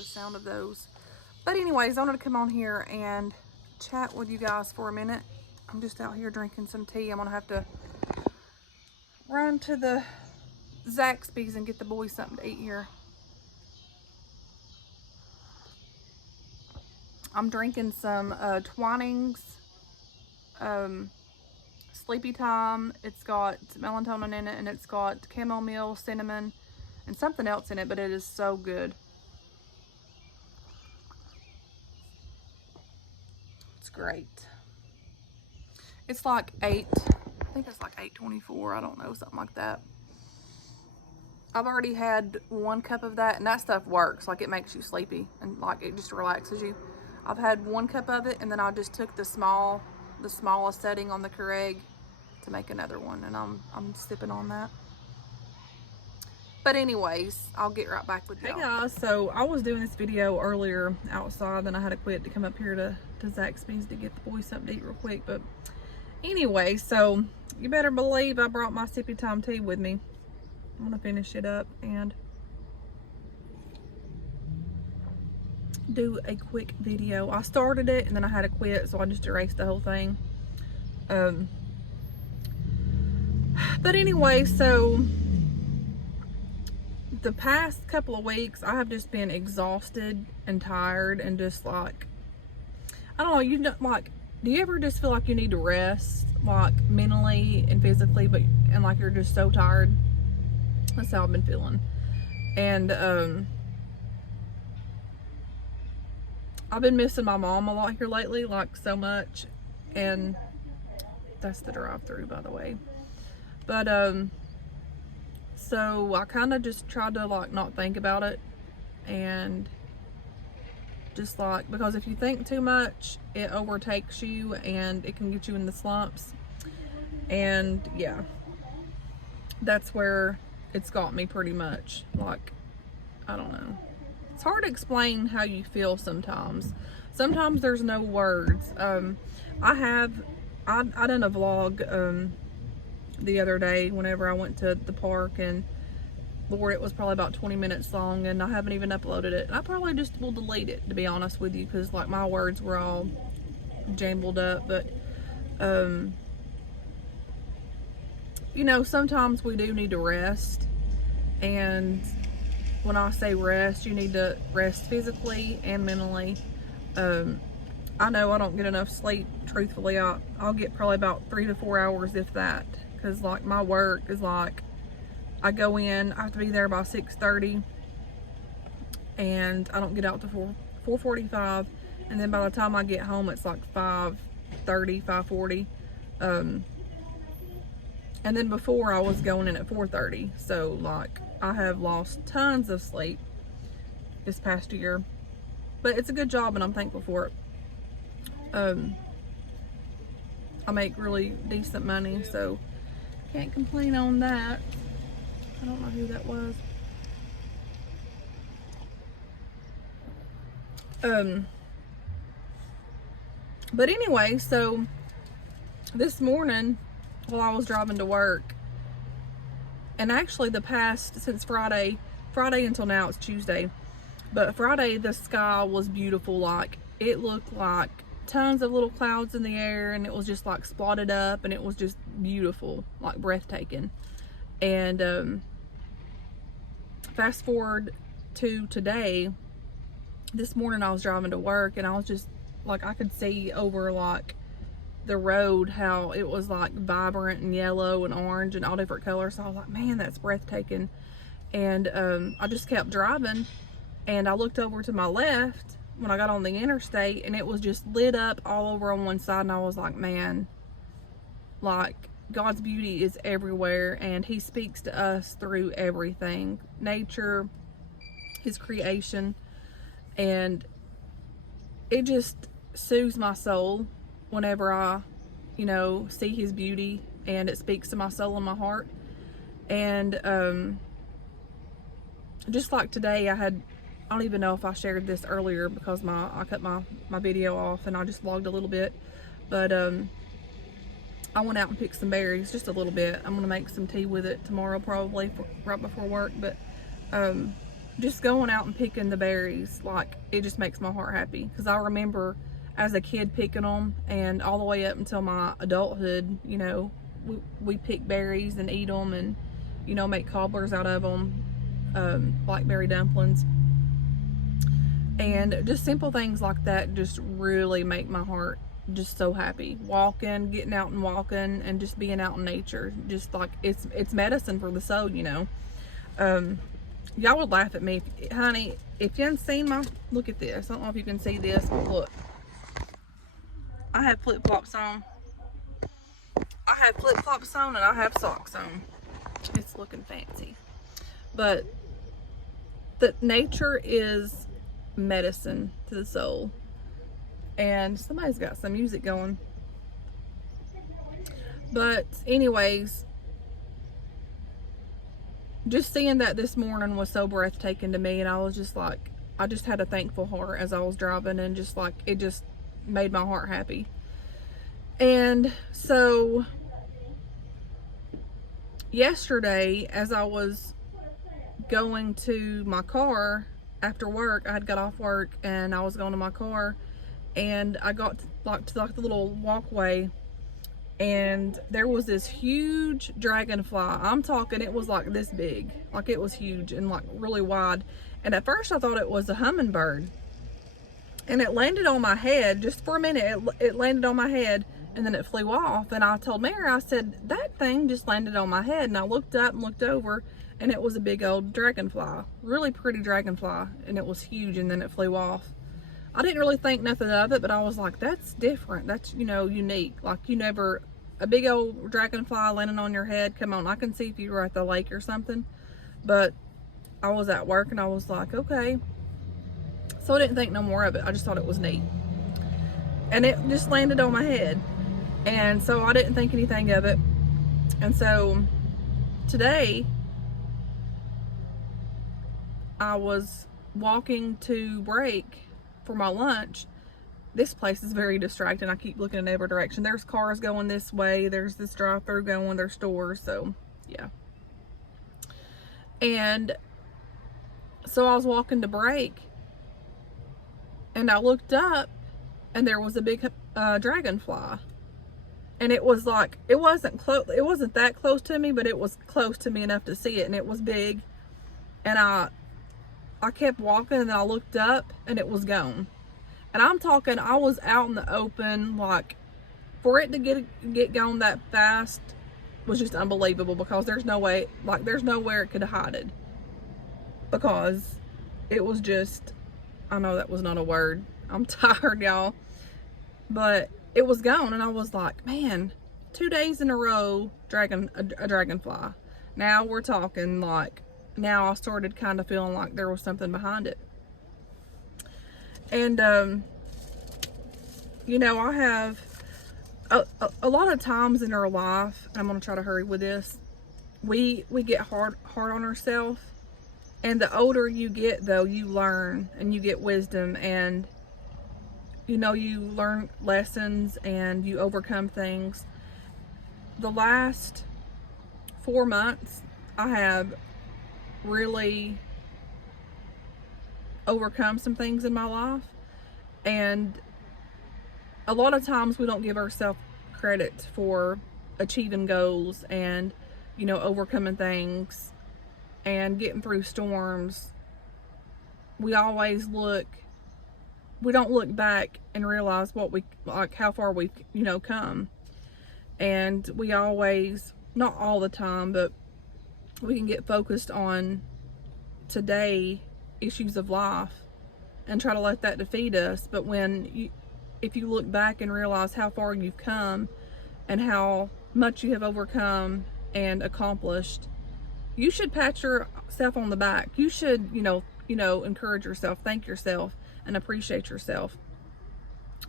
the sound of those. But anyways, I wanted to come on here and chat with you guys for a minute. I'm just out here drinking some tea. I'm gonna have to run to the Zaxby's and get the boys something to eat here. I'm drinking some Twinings Sleepy Time. It's got melatonin in it, and it's got chamomile, cinnamon, and something else in it, but it is so good. It's great. It's like I think it's like 8.24, I don't know, something like that. I've already had 1 cup of that, and that stuff works. Like, it makes you sleepy, and like it just relaxes you. I've had 1 cup of it, and then I just took the smallest setting on the Keurig to make another one, and I'm sipping on that. But anyways, I'll get right back with you. Hey guys, so I was doing this video earlier outside, then I had to quit to come up here to Zaxby's to get the boys something to eat real quick. But anyway, so you better believe I brought my sippy time tea with me. I'm gonna finish it up and do a quick video. I started it and then I had to quit, so I just erased the whole thing. But anyway, so the past couple of weeks I have just been exhausted and tired and just like, I don't know, you know, like, do you ever just feel like you need to rest, like mentally and physically, and like you're just so tired? That's how I've been feeling. And I've been missing my mom a lot here lately, like so much. And that's the drive-through, by the way. But so I kind of just tried to like not think about it, and just like, because if you think too much, it overtakes you and it can get you in the slumps. And yeah, that's where it's got me pretty much. Like, I don't know, it's hard to explain how you feel sometimes. Sometimes there's no words. I done a vlog the other day whenever I went to the park, and Lord, it was probably about 20 minutes long, and I haven't even uploaded it. And I probably just will delete it, to be honest with you, because like my words were all jumbled up. But you know, sometimes we do need to rest, and when I say rest, you need to rest physically and mentally. I know I don't get enough sleep, truthfully. I'll get probably about 3 to 4 hours, if that, because like my work is like, I go in, I have to be there by 6:30, and I don't get out till 4:45, and then by the time I get home it's like 5:30, 5:40. And then before I was going in at 4:30, so like I have lost tons of sleep this past year, but it's a good job and I'm thankful for it. I make really decent money, so can't complain on that. I don't know who that was. But anyway, so this morning while I was driving to work, and actually since Friday until now, it's Tuesday, but Friday the sky was beautiful. Like, it looked like tons of little clouds in the air, and it was just like spotted up, and it was just beautiful, like breathtaking. And fast forward to today, this morning I was driving to work, and I was just like, I could see over like the road how it was like vibrant and yellow and orange and all different colors. So I was like, man, that's breathtaking. And I just kept driving, and I looked over to my left when I got on the interstate, and it was just lit up all over on one side. And I was like, man, like, God's beauty is everywhere, and he speaks to us through everything, nature, his creation. And it just soothes my soul whenever I, you know, see his beauty, and it speaks to my soul and my heart. And just like today, I don't even know if I shared this earlier, because I cut my video off and I just vlogged a little bit, but I went out and picked some berries, just a little bit. I'm gonna make some tea with it tomorrow, probably right before work. But just going out and picking the berries, like, it just makes my heart happy. Because I remember as a kid picking them, and all the way up until my adulthood, you know, we pick berries and eat them, and, you know, make cobblers out of them, blackberry dumplings. And just simple things like that just really make my heart just so happy. Walking, getting out and walking, and just being out in nature, just like it's medicine for the soul, you know. Y'all would laugh at me, honey, if you haven't seen my, look at this. I don't know if you can see this, but look, I have flip-flops on. I have flip-flops on, and I have socks on. It's looking fancy, but the nature is medicine to the soul. And somebody's got some music going, but anyways, just seeing that this morning was so breathtaking to me, and I was just like, I just had a thankful heart as I was driving, and just like, it just made my heart happy. And so yesterday, as I was going to my car after work, I had got off work and I was going to my car, and I got to the little walkway, and there was this huge dragonfly. I'm talking, it was like this big, like it was huge and like really wide. And at first I thought it was a hummingbird, and it landed on my head just for a minute. It landed on my head, and then it flew off. And I told Mary, I said, that thing just landed on my head. And I looked up and looked over, and it was a big old dragonfly, really pretty dragonfly, and it was huge, and then it flew off. I didn't really think nothing of it, but I was like, that's different. That's, you know, unique. Like, you never, a big old dragonfly landing on your head. Come on, I can see if you were at the lake or something. But I was at work, and I was like, okay. So I didn't think no more of it. I just thought it was neat. And it just landed on my head. And so I didn't think anything of it. And so today, I was walking to break for my lunch. This place is very distracting. I keep looking in every direction. There's cars going this way. There's this drive-through going. There's stores. So, yeah. And so I was walking to break, and I looked up, and there was a big dragonfly. And it was like, it wasn't that close to me, but it was close to me enough to see it, and it was big. And I kept walking, and then I looked up, and it was gone. And I'm talking, I was out in the open, like, for it to get gone that fast was just unbelievable, because there's no way, like, there's nowhere it could have hidden. Because it was just, I know that was not a word. I'm tired, y'all. But it was gone, and I was like, man, 2 days in a row, a dragonfly. Now we're talking, like, now I started kind of feeling like there was something behind it. And, you know, I have a lot of times in our life, I'm going to try to hurry with this, we get hard on ourselves. And the older you get, though, you learn, and you get wisdom, and, you know, you learn lessons, and you overcome things. The last 4 months, I have really overcome some things in my life, and a lot of times we don't give ourselves credit for achieving goals and, you know, overcoming things and getting through storms. We don't look back and realize how far we've, you know, come. And we always, not all the time, but we can get focused on today issues of life and try to let that defeat us. But if you look back and realize how far you've come and how much you have overcome and accomplished, you should pat yourself on the back. You should, you know, encourage yourself, thank yourself, and appreciate yourself.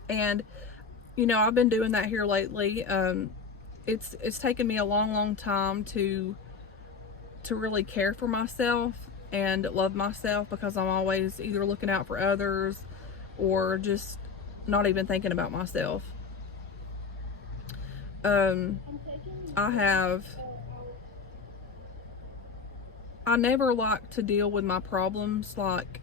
And, you know, I've been doing that here lately. It's taken me a long time to really care for myself and love myself, because I'm always either looking out for others or just not even thinking about myself. I have I never like to deal with my problems like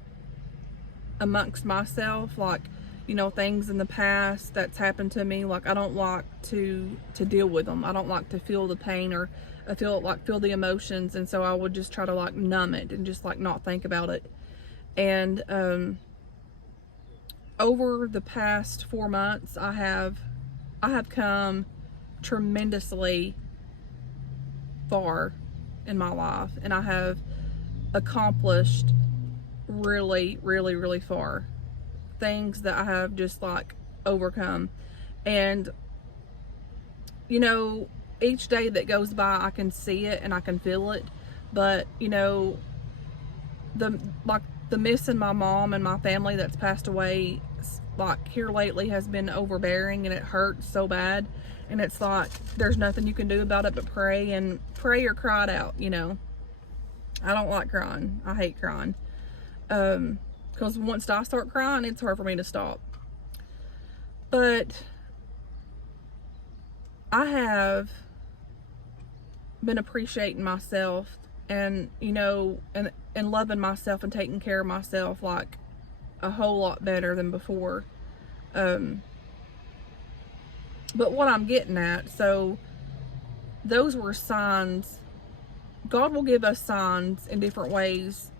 amongst myself, like, you know, things in the past that's happened to me. Like, I don't like to deal with them. I don't like to feel the pain, or I feel the emotions, and so I would just try to like numb it and just like not think about it. And over the past 4 months, I have come tremendously far in my life, and I have accomplished really, really, really far things that I have just like overcome. And you know, each day that goes by, I can see it and I can feel it. But you know, the missing my mom and my family that's passed away, like here lately, has been overbearing, and it hurts so bad. And it's like there's nothing you can do about it but pray or cry it out. You know, I don't like crying. I hate crying. Because once I start crying, it's hard for me to stop. But I have been appreciating myself, and you know, and loving myself and taking care of myself like a whole lot better than before. But what I'm getting at, so those were signs. God will give us signs in different ways,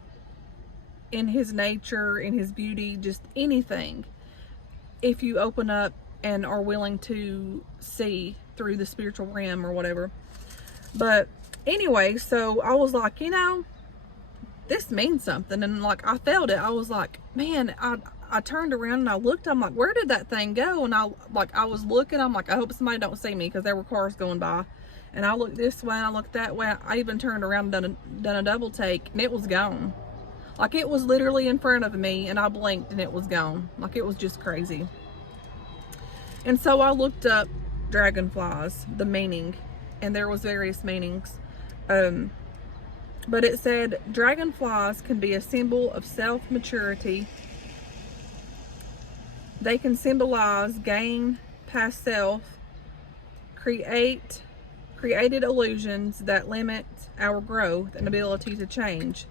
in his nature, in his beauty, just anything, if you open up and are willing to see through the spiritual realm or whatever. But anyway, so I was like, you know, this means something. And like, I felt it. I was like, man, I turned around and I looked. I'm like, where did that thing go? And I was looking. I'm like, I hope somebody don't see me, because there were cars going by. And I looked this way and I looked that way. I even turned around and done a double take, and it was gone. Like, it was literally in front of me, and I blinked and it was gone. Like, it was just crazy. And so I looked up dragonflies, the meaning, and there was various meanings. But it said dragonflies can be a symbol of self-maturity. They can symbolize gain past self, created illusions that limit our growth and ability to change.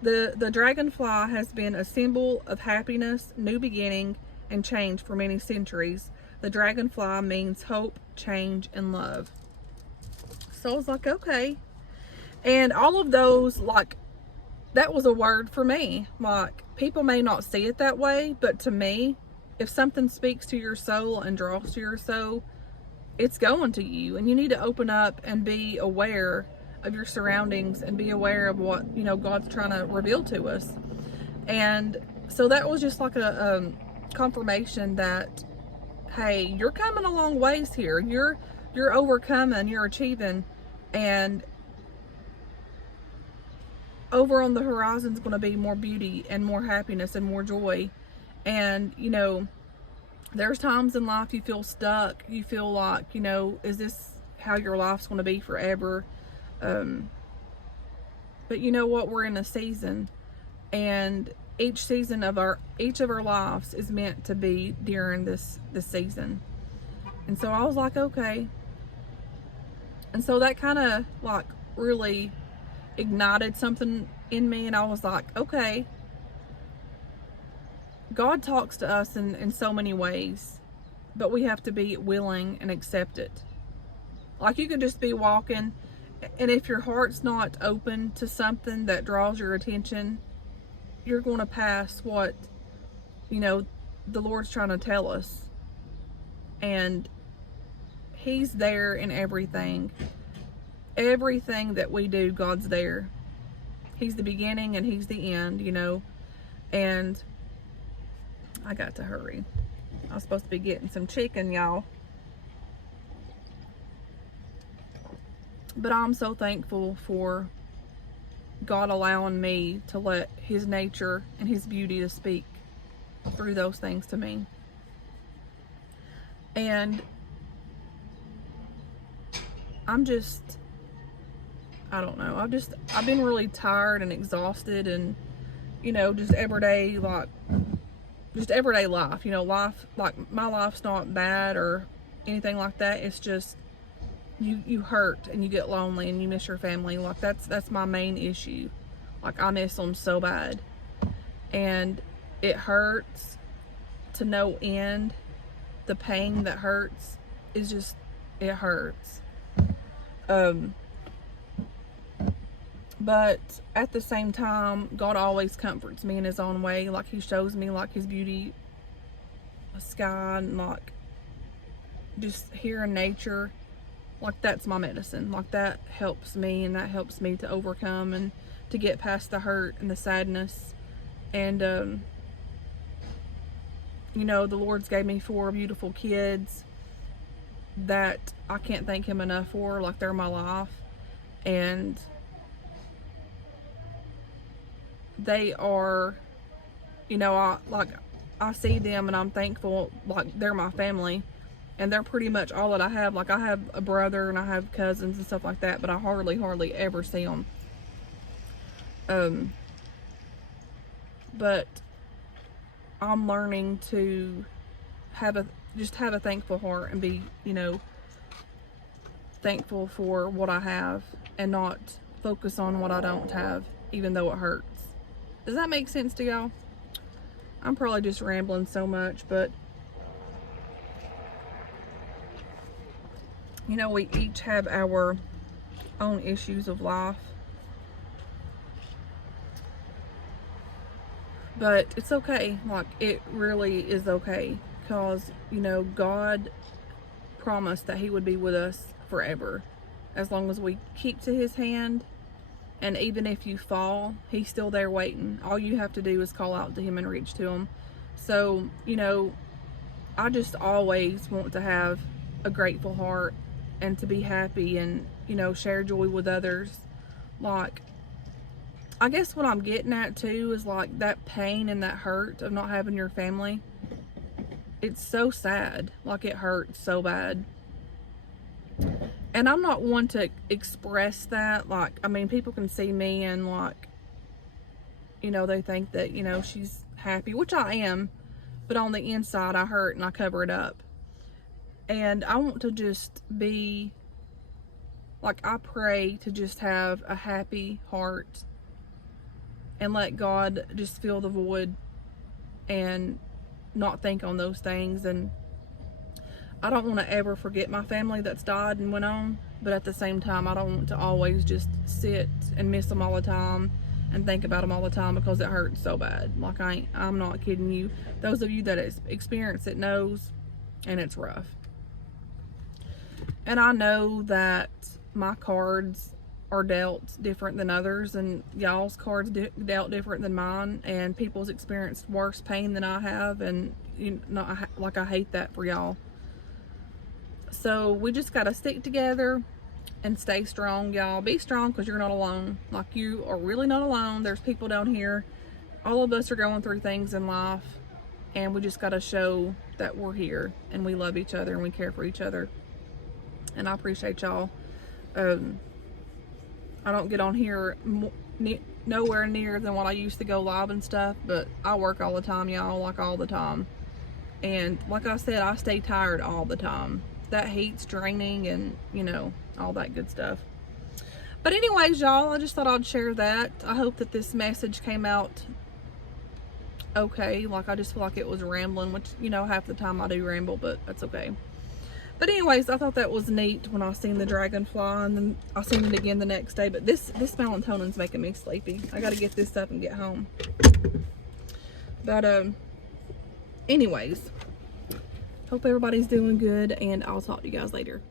The dragonfly has been a symbol of happiness, new beginning, and change for many centuries. The dragonfly means hope, change, and love. So I was like, okay. And all of those, like, that was a word for me. Like, people may not see it that way, but to me, if something speaks to your soul and draws to your soul, it's going to you. And you need to open up and be aware of your surroundings and be aware of what, you know, God's trying to reveal to us. And so that was just like a confirmation that, hey, you're coming a long ways here. You're overcoming, you're achieving, and over on the horizon is going to be more beauty and more happiness and more joy. And you know, there's times in life you feel stuck. You feel like, you know, is this how your life's going to be forever? But you know what? We're in a season, and each season of each of our lives is meant to be during this season. And so I was like, okay. And so that kind of like really ignited something in me, and I was like, okay, God talks to us in so many ways, but we have to be willing and accept it. Like, you could just be walking, and if your heart's not open to something that draws your attention, you're going to pass what, you know, the Lord's trying to tell us. And he's there in everything. Everything that we do, God's there. He's the beginning and he's the end, you know. And I got to hurry. I was supposed to be getting some chicken, y'all. But I'm so thankful for God allowing me to let his nature and his beauty to speak through those things to me. And I'm just, I don't know, I've been really tired and exhausted, and you know, just everyday life, you know, life, like my life's not bad or anything like that. It's just you hurt and you get lonely and you miss your family. Like that's my main issue. Like I miss them so bad, and it hurts to no end. The pain that hurts is just, it hurts. But at the same time, God always comforts me in his own way. Like he shows me like his beauty, the sky, and like just hearing nature. Like that's my medicine. Like that helps me, and that helps me to overcome and to get past the hurt and the sadness. And you know, the Lord's gave me 4 beautiful kids that I can't thank him enough for. Like they're my life, and they are, you know, I see them and I'm thankful. Like they're my family, and they're pretty much all that I have. Like I have a brother and I have cousins and stuff like that, but I hardly ever see them. But I'm learning to just have a thankful heart and be, you know, thankful for what I have and not focus on what I don't have, even though it hurts. Does that make sense to y'all? I'm probably just rambling so much, but you know, we each have our own issues of life. But it's okay. Like it really is okay, because you know, God promised that he would be with us forever as long as we keep to his hand. And even if you fall, he's still there waiting. All you have to do is call out to him and reach to him. So you know, I just always want to have a grateful heart and to be happy and, you know, share joy with others. Like I guess what I'm getting at too is like that pain and that hurt of not having your family. It's so sad. Like it hurts so bad. And I'm not one to express that. Like, I mean, people can see me and like, you know, they think that, you know, she's happy, which I am. But on the inside, I hurt and I cover it up. And I want to just be, like, I pray to just have a happy heart and let God just fill the void and not think on those things. And I don't want to ever forget my family that's died and went on, but at the same time, I don't want to always just sit and miss them all the time and think about them all the time, because it hurts so bad. Like I'm not kidding you. Those of you that experience it knows, and it's rough. And I know that my cards are dealt different than others, and y'all's cards dealt different than mine, and people's experienced worse pain than I have, and you know, like I hate that for y'all. So we just got to stick together and stay strong, y'all. Be strong, because you're not alone. Like, you are really not alone. There's people down here. All of us are going through things in life, and we just got to show that we're here and we love each other and we care for each other. And I appreciate y'all. I don't get on here nowhere near than what I used to go live and stuff, but I work all the time, y'all, like all the time. And like I said, I stay tired all the time. That heat's draining, and you know, all that good stuff. But anyways, y'all, I just thought I'd share that. I hope that this message came out okay. Like, I just feel like it was rambling, which, you know, half the time I do ramble, but that's okay. But anyways, I thought that was neat when I seen the dragonfly, and then I seen it again the next day. But this melatonin's making me sleepy. I gotta get this up and get home. But anyways, hope everybody's doing good, and I'll talk to you guys later.